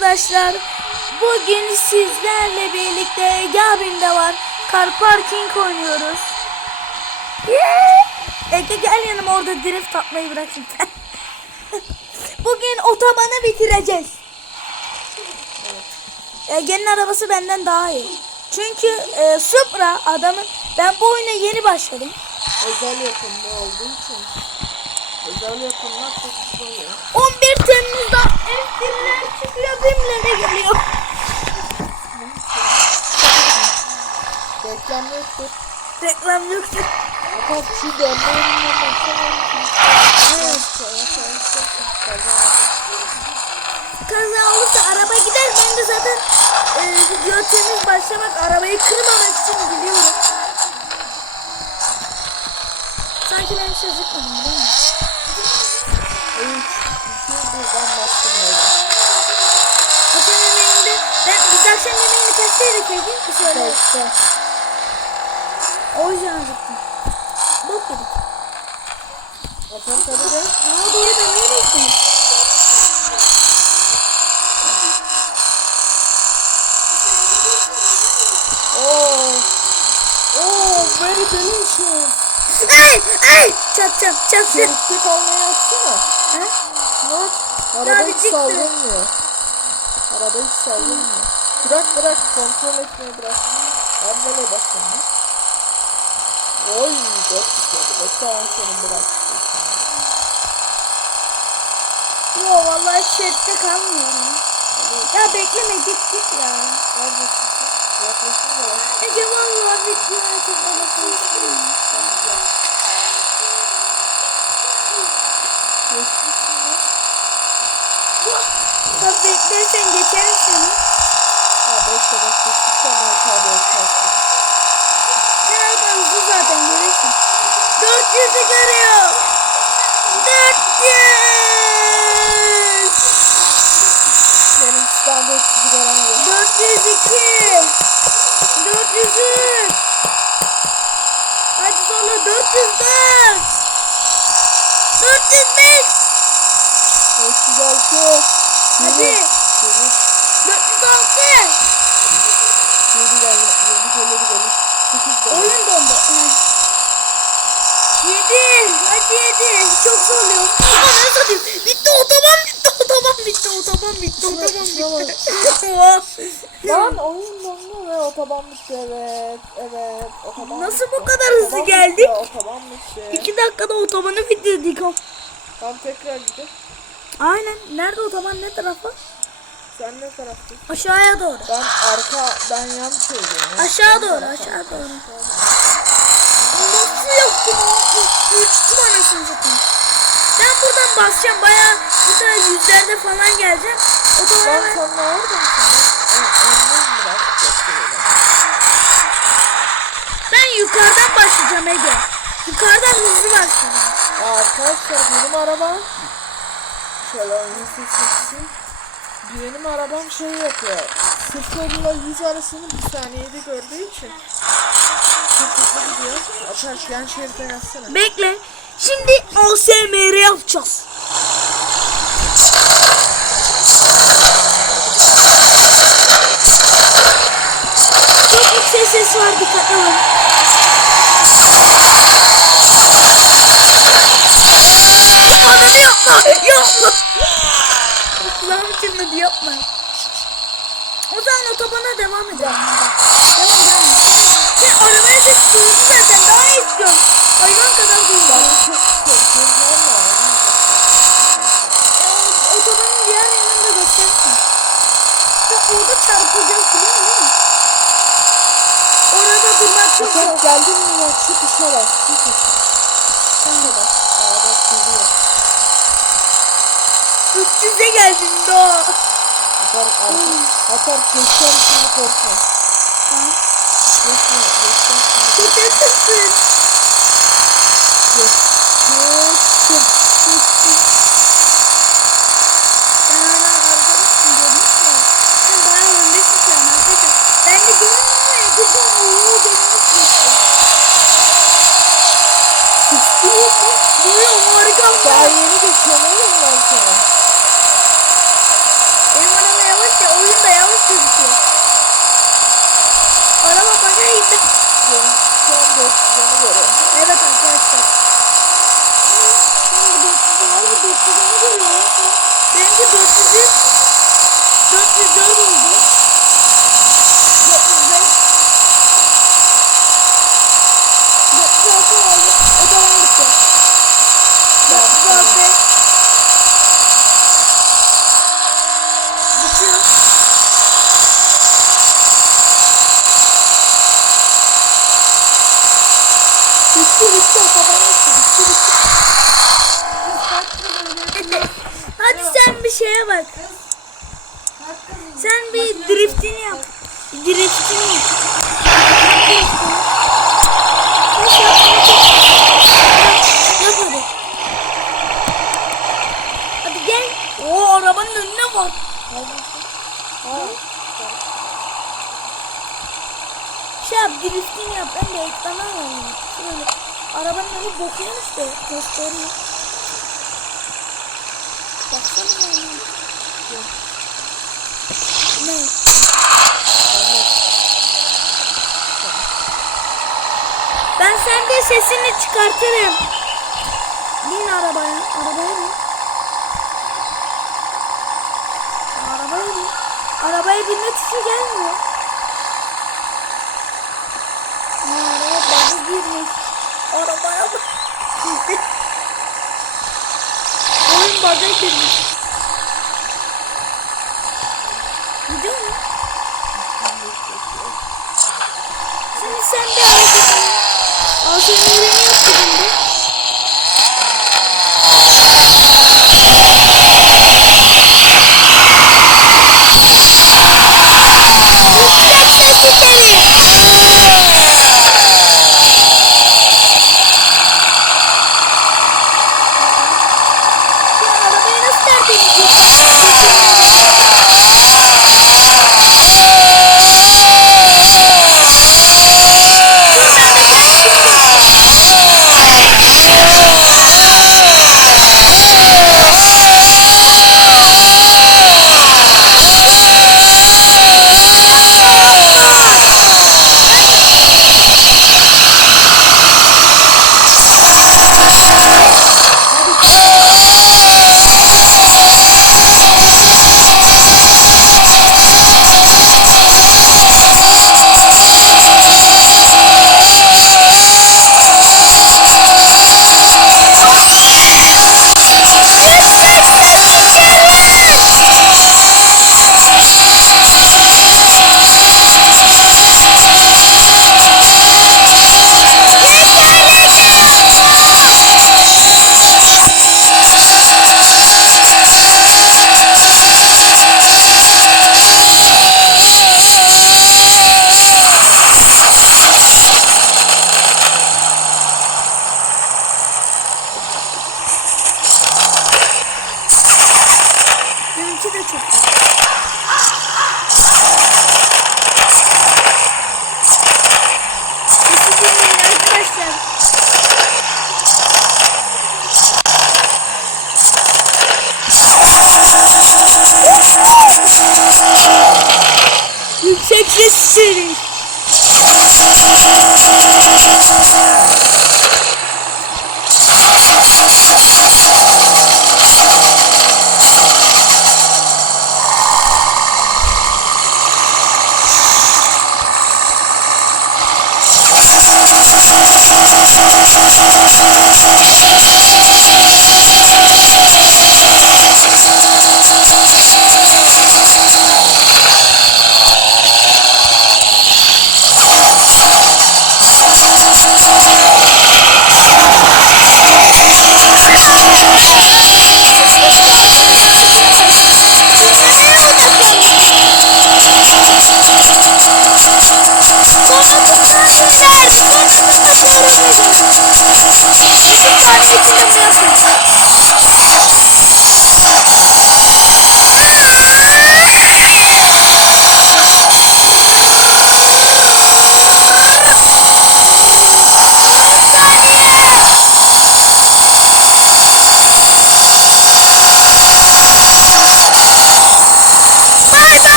Arkadaşlar bugün sizlerle birlikte Gabin de var. Car parking oynuyoruz. Ege gel yanıma orada drift atmayı bırak bugün otobanı bitireceğiz. Ege'nin arabası benden daha iyi. Çünkü e, Supra adamın ben bu oyuna yeni başladım. Özel yapımlı olduğu için özel yapımlar çok güzel. 11 Temmuz'da F1'ler çıkıyor, BİM'lere geliyor. Reklam yoktur. Reklam yoktu. Fakat şu baksana. Kaza olursa araba gider. Ben de zaten e, video temiz başlamak, arabayı kırmamak için gidiyorum. Sanki ben hiç acıkmadım değil mi? Üç, iki, birden bastım öyle. Akşam yemeğinde, ben, biz akşam yedik Ege? Bir söyle. Beşte. O yüzden acıktım. Bok yedik. Tadı da. Ne oldu ya ben nereye gittim? Oo. Oo, very delicious. Ay! Ay! Çat çat çat çat. Şeritlik almayı açsana. Ha? Bak. Ya Araba hiç sallanmıyor. Araba hiç sallanmıyor. Bırak bırak kontrol etmeyi bırak. Ben böyle bakıyorum. Oy çok güzel. Bekle ben seni bırak. Yo vallahi şeritte kalmıyorum. Ya bekleme git git ya. Neredesin sen? Yaklaşınca bak. Ege vallahi videoya tıklamasını istiyorum. Geçmişsin lan. Bak beklersen geçerim seni. Ha bekle bak geçmişten orta doğru kalsın. Araban hızlı zaten görürsün. 400'ü görüyor. 400. Benim standart sizi göremedim. 402. 403. Hadi sonra 404. 405. 506. Hadi. 7. Oyun dondu. Yedi. Hadi yedi. Çok zorluyor. Ananı satayım. Bitti otoban bitti. Otoban bitti. Otoban bitti. Otoban bitti. Lan oyun dondu ve otoban bitti evet. Evet. Otoban Nasıl bitti. bu kadar hızlı geldik? bitti, Otoban bitti. İki dakikada otobanı bitirdik. Tam tekrar gidip. Aynen. Nerede otoban ne tarafı? Sen ne taraftasın? Aşağıya doğru. Ben arka, ben yan söylüyorum. Aşağı doğru. Aşağı doğru. Nasıl yaptım o? Uçtum anasını satayım. Ben buradan basacağım. Baya bu da yüzlerde falan geleceğim. Otobana Lan ben... sen ne orada mısın? Ben önden biraz gösteriyorum. Ben yukarıdan başlayacağım Ege. Yukarıdan hızlı başlayacağım. Ya arkadaşlar benim araba şöyle oynasın seçsin. Benim arabam şey yapıyor. 0 ile 100 arasını bir saniyede gördüğü için çok hızlı gidiyor. Atar yan şeriden yazsana. Bekle. Şimdi ASMR yapacağız. Çok yüksek ses var dikkatli olun. Ananı yapma. Yapma. Kulağım çınladı yapma. O zaman otobana devam edelim. Devam devam. Sen arabaya ses duydu zaten daha iyi istiyorum. Hayvan kadar. Ya, Otobanın diğer yanında göstersin. Ya orada çarpılacağız biliyor musun? Orada durmak çok zor. geldin mi bak şu tuşa bak. Şu tuş. Sen de bak. Araba sürüyor. 300'e geldin daha. Atar arka. Atar geçeceğim şimdi korkma. Geçme. Geçeceğim şimdi. Çok yakınsın. Geçtim. Ben hala arkadaşım görmüş mü? Sen bayağı öndesin şu an arkadaşlar. Ben de görmüyorum ama Edison ooo görmüşsün. Tutuyor mu? Duyuyorum harika. Daha yeni oğlum nereye gittim? Şu an 400 canı görüyorum. Evet arkadaşlar. Şimdi 400 canı 400 canı görüyorum. Bence 400 bak. Sen bir driftini yap. Driftini yap. Yap hadi. Hadi gel. Oo arabanın önüne bak. Şey yap driftini yap. Ben de ekrana alayım. Şöyle. Arabanın önü bokuyormuş da göstereyim. Baksana yani. Ne? Ben sende sesini çıkartırım. Bin arabaya. Arabaya bin. Arabaya bin. Arabaya binme tuşu gelmiyor. Araya bug'a girmiş. Arabaya bak. Oyun bug'a girmiş. Gidiyor mu? Şimdi sen de hareketini... Aa senin öğreni yaptı şimdi. Yükseltecek